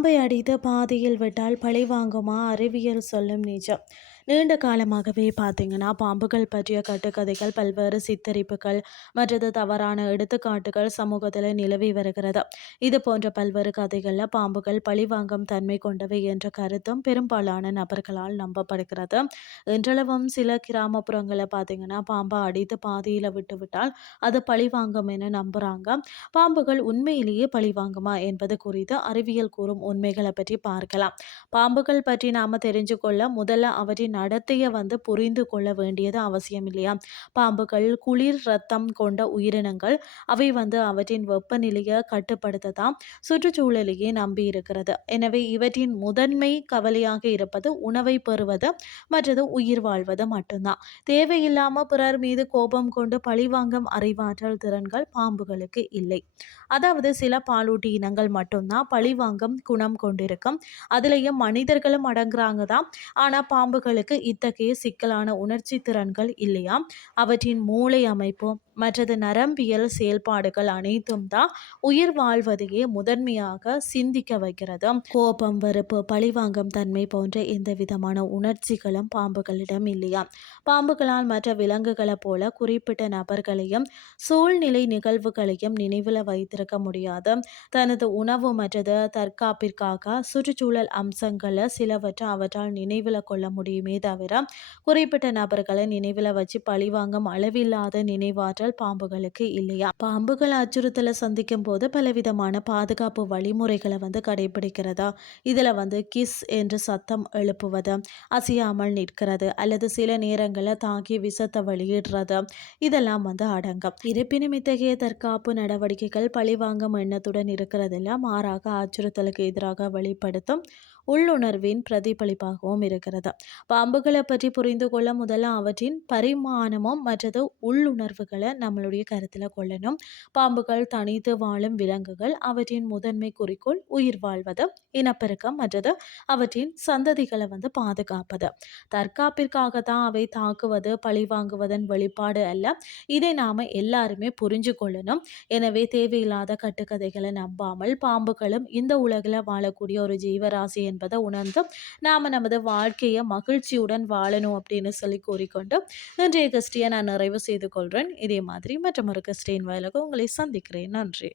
பாம்பை அடித்து பாதியில் விட்டால் பழி வாங்குமா? அறிவியல் சொல்லும் நிஜம். நீண்ட காலமாகவே பார்த்தீங்கன்னா பாம்புகள் பற்றிய கட்டுக்கதைகள் பல்வேறு சித்தரிப்புகள் மற்றது தவறான எடுத்துக்காட்டுகள் சமூகத்தில் நிலவி வருகிறது. இது போன்ற பல்வேறு கதைகளில் பாம்புகள் பழிவாங்கும் தன்மை கொண்டவை என்ற கருத்தும் பெரும்பாலான நபர்களால் நம்பப்படுகிறது. இன்றளவும் சில கிராமப்புறங்களில் பார்த்தீங்கன்னா பாம்பை அடித்து பாதியில் விட்டுவிட்டால் அது பழிவாங்கும் என நம்புகிறாங்க பாம்புகள் உண்மையிலேயே பழிவாங்குமா என்பது குறித்து அறிவியல் கூறும் உண்மைகளை பற்றி பார்க்கலாம். பாம்புகள் பற்றி நாம் தெரிஞ்சு கொள்ள முதல்ல அவற்றின் நடத்தையை வந்து புரிந்து கொள்ள வேண்டியது அவசியம் இல்லையா? பாம்புகள் குளிர் ரத்தம் கொண்ட உயிரினங்கள் அவை வந்து அவற்றின் வெப்பநிலையை கட்டுப்படுத்த தான் சுற்றுச்சூழலையே நம்பி இருக்கிறது. எனவே இவற்றின் முதன்மை கவலையாக இருப்பது உணவை பெறுவது மற்றது உயிர் வாழ்வது மட்டும்தான். தேவையில்லாமல் பிறர் மீது கோபம் கொண்டு பழிவாங்கும் அறிவாற்றல் திறன்கள் பாம்புகளுக்கு இல்லை. அதாவது சில பாலூட்டி இனங்கள் மட்டும்தான் பழிவாங்கும் குணம் கொண்டிருக்கும். அதுலேயும் மனிதர்களும் அடங்குறாங்க தான். ஆனால் பாம்புகளுக்கு இத்தகைய சிக்கலான உணர்ச்சி திறன்கள் இல்லையா? அவற்றின் மூளை அமைப்பு மற்றது நரம்பியல் செயல்பாடுகள் அனைத்தும் தான் உயிர் வாழ்வதையே முதன்மையாக சிந்திக்க வைக்கிறது. கோபம் வெறுப்பு பழிவாங்கும் தன்மை போன்ற எந்த விதமான உணர்ச்சிகளும் பாம்புகளிடம் இல்லையா? பாம்புகளால் மற்ற விலங்குகளை போல குறிப்பிட்ட நபர்களையும் சூழ்நிலை நிகழ்வுகளையும் நினைவில் வைத்திருக்க முடியாது. தனது உணவு மற்றது தற்காப்பிற்காக சுற்றுச்சூழல் அம்சங்களை சிலவற்றை அவற்றால் நினைவில் கொள்ள முடியுமே தவிர குறிப்பிட்ட நபர்களை நினைவில் வச்சு பழிவாங்கும் அளவில்லாத நினைவாற்றல் பாம்புகளுக்கு இல்லையா? பாம்புகள் அச்சுறுத்தலை சந்திக்கும் போது பலவிதமான பாதுகாப்பு வழிமுறைகளை வந்து கடைபிடிக்கிறதா? இதில் வந்து கிஸ் என்று சத்தம் எழுப்புவது அசையாமல் நிற்கிறது அல்லது சில நேரங்களில் தாக்கி விசத்தை வெளியிடுறது இதெல்லாம் வந்து அடங்கும். இருப்பினும் இத்தகைய தற்காப்பு நடவடிக்கைகள் பழிவாங்கும் எண்ணத்துடன் இருக்கிறதில்ல மாறாக அச்சுறுத்தலுக்கு எதிராக வெளிப்படுத்தும் உள்ளுணர்வின் பிரதிபலிப்பாகவும் இருக்கிறது. பாம்புகளை பற்றி புரிந்து கொள்ள முதல்ல அவற்றின் பரிமாணமும் மற்றது உள்ளுணர்வுகளை நம்மளுடைய கருத்தில் கொள்ளணும். பாம்புகள் தனித்து வாழும் விலங்குகள் அவற்றின் முதன்மை குறிக்கோள் உயிர் வாழ்வது இனப்பெருக்கம் மற்றது அவற்றின் சந்ததிகளை வந்து பாதுகாப்பது. தற்காப்பிற்காக தான் அவை தாக்குவது பழிவாங்குவதன் வெளிப்பாடு அல்ல. இதை நாம் எல்லாருமே புரிஞ்சு கொள்ளணும். எனவே தேவையில்லாத கட்டுக்கதைகளை நம்பாமல் பாம்புகளும் இந்த உலகில் வாழக்கூடிய ஒரு ஜீவராசி என்பதை உணர்ந்து நாம் நமது வாழ்க்கையை மகிழ்ச்சியுடன் வாழணும் அப்படின்னு சொல்லி கூறிக்கொண்டு இன்றைய கிறிஸ்டியை நான் நிறைவு செய்து கொள்கிறேன் இதே மாதிரி மற்றும் ஒரு கிறிஸ்டியன் வயலுக்கு உங்களை சந்திக்கிறேன். நன்றி.